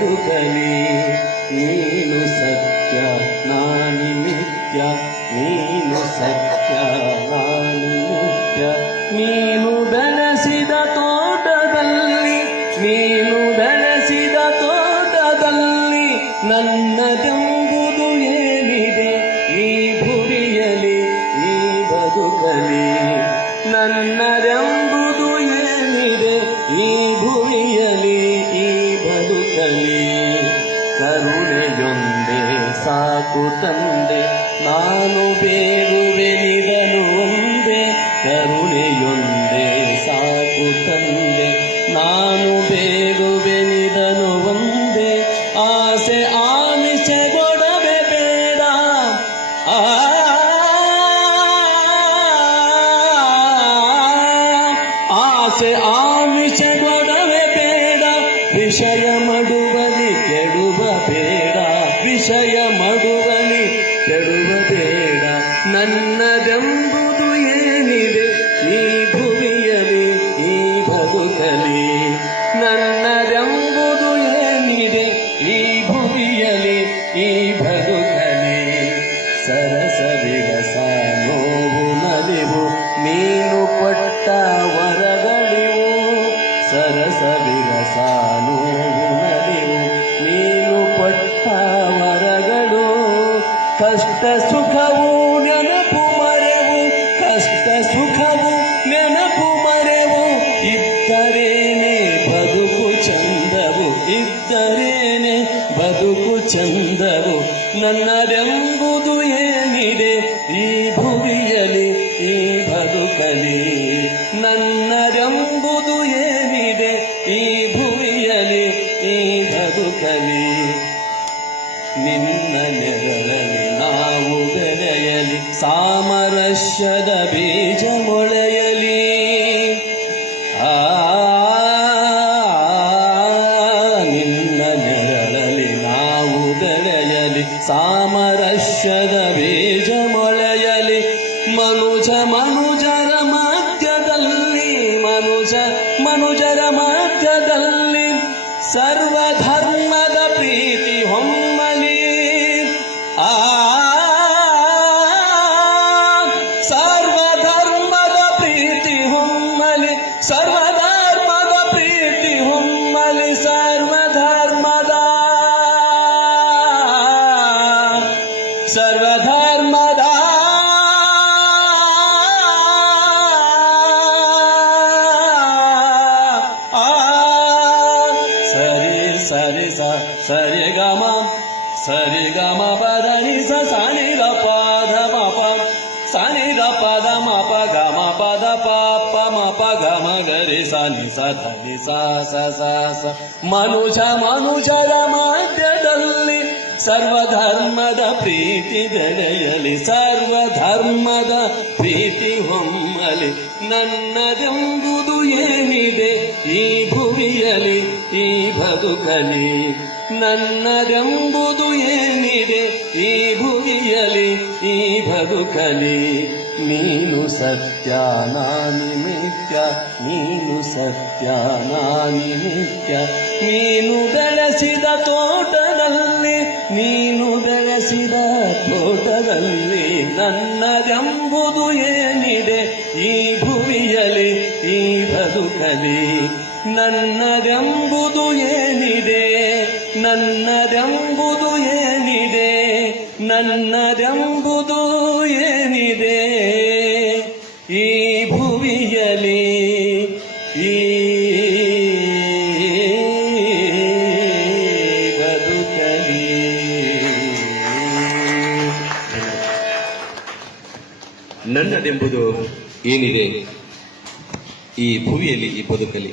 ಬದುಕಲಿ. ನೀನು ಸತ್ಯ ನಾನಿ ಮಿಥ್ಯ, ನೀನು ಸತ್ಯ ನಾನಿ ಮಿಥ್ಯ. ನೀನು ಬೆಳೆಸಿದ ತೋಟದಲ್ಲಿ, ನೀನು ಬೆಳೆಸಿದ ತೋಟದಲ್ಲಿ ನನ್ನದೆಂಬುದು ಏನಿದೆ ಈ ಭುವಿಯಲಿ ಈ ಬದುಕಲಿ. ನನ್ನದೆಂಬುದು ಏನಿದೆ ಈ ಭುವಿಯಲಿ ಈ ಬದುಕಲಿ. ಕರುಣೆಯೊಂದೇ ಸಾಕು ತಂದೆ, ನಾನು ಬೇಗುವೆನಿದನು ಒಂದೇ. ಕರುಣೆಯೊಂದೇ ಸಾಕು ತಂದೆ, ನಾನು ಬೇಗುವೆನಿದನು ಒಂದೇ. ಆಸೆ ಆಮಿಷಗೊಡವೆ ಬೇಡ, ಆಸೆ ಆಮಿಷಗೊಡವೆ ಬೇಡ. ವಿಷಯ ಮಡುವಲಿ ಕೆಡುವ ಬೇಡ, ವಿಷಯ ಮಡುವಲಿ ಕೆಡುವ ಬೇಡ. ನನ್ನದೆಂಬುದು ಏನಿದೆ ಈ ಭುವಿಯಲಿ ಈ ಬದುಕಲಿ. ನನ್ನದೆಂಬುದು ಏನಿದೆ ಈ ಭುವಿಯಲಿ ಈ ಬದುಕಲಿ. ಸರಸವಿರಸ ನೋವು ನಲಿವು ನೀನು ಕೊಟ್ಟ ವರಗಳಿವು. ಸರಸವಿರಸ ನೋವು ನಲಿವು ನೀನು ಕೊಟ್ಟ ವರಗಳು. ಕಷ್ಟ ಸುಖವು ನೆನಪು ಮರೆವು, ಕಷ್ಟ ಸುಖವು ನೆನಪು ಮರೆವು. ಇದ್ದರೇನೆ ಬದುಕು ಚಂದವು, ಇದ್ದರೇನೆ ಬದುಕು ಚಂದವು. ನನ್ನದೆಂಬುದು ಏನಿದೆ ಈ ಭುವಿಯಲಿ ಈ ಬದುಕಲಿ. ನನ್ನದೆಂಬುದು ಏನಿದೆ ಈ ಭುವಿಯಲಿ ಈ ಬದುಕಲಿ. ನಿನ್ನ ನೆರಳಲ್ಲಿ ನಾವು ಬೆಳೆಯಲಿ, ಸಾಮರಸ್ಯದ ಬೀಜ ಮೊಳೆಯಲಿ. ನಿನ್ನ ನೆರಳಲ್ಲಿ ನಾವು ಬೆಳೆಯಲಿ, ಸಾಮರಸ್ಯದ ಬೀಜ ಮೊಳೆಯಲಿ. ಮನುಜರ ಮಧ್ಯದಲ್ಲಿ, ಮನುಜರ ಮಧ್ಯದಲ್ಲಿ ಸರ್ವಧರ್ಮದ ಪ್ರೀತಿ ಹೊಮ್ಮಲಿ. ಸರ್ವಧರ್ಮದ ಪ್ರೀತಿ ಹೊಮ್ಮಲಿ, ಸರ್ವಧರ್ಮದ ಪ್ರೀತಿ ಹೊಮ್ಮಲಿ. ಸರ್ವಧರ್ಮದ ಸರ್ವಧರ್ಮದ ಸರಿ ಸ ಸರಿ ಗಮ, ಸರಿ ಗಮ ಪದ ನಿ ಸ ಸಾನಿ ದ ಪದ ಮ ಪ, ಸಾನಿ ದ ಪದ ಮ ಪ ಗ ಮ ಪದ ಪ ಪ ಮ ಪ ಗ ಮ ಗ ರಿ ಸ ನಿ ಸ ಧ ನಿ ಸ ಸ ಸ ಸ. ಮನುಜರ ಮಧ್ಯದಲ್ಲಿ ಸರ್ವಧರ್ಮದ ಪ್ರೀತಿ ಬೆಳೆಯಲಿ, ಸರ್ವಧರ್ಮದ ಪ್ರೀತಿ ಹೊಮ್ಮಲಿ. ನನ್ನದೆಂಬುದು ಏನಿದೆ ಈ ಭುವಿಯಲಿ ಈ ಬದುಕಲಿ. ನನ್ನದೆಂಬುದು ಏನಿದೆ ಈ ಭುವಿಯಲಿ ಈ ಬದುಕಲಿ. ನೀನು ಸತ್ಯ ನಾನಿ ಮಿಥ್ಯ, ನೀನು ಸತ್ಯ ನಾನಿ ಮಿಥ್ಯ. ನೀನು ಬೆಳೆಸಿದ ತೋಟದಲ್ಲಿ, ನೀನು ಬೆಳೆಸಿದ ತೋಟದಲ್ಲಿ ನನ್ನದೆಂಬುದು ಏನಿದೆ ಈ ಭುವಿಯಲಿ ಈ ಬದುಕಲಿ. ನನ್ನದೆಂಬುದು ಏನಿದೆ, ನನ್ನದೆಂಬುದು ಏನಿದೆ, ನನ್ನದೆಂಬುದು ಏನಿದೆ ಈ ಭುವಿಯಲಿ ಈ ಬದುಕಲಿ. ನನ್ನದೆಂಬುದು ಏನಿದೆ ಈ ಭುವಿಯಲ್ಲಿ ಈ ಬದುಕಲಿ.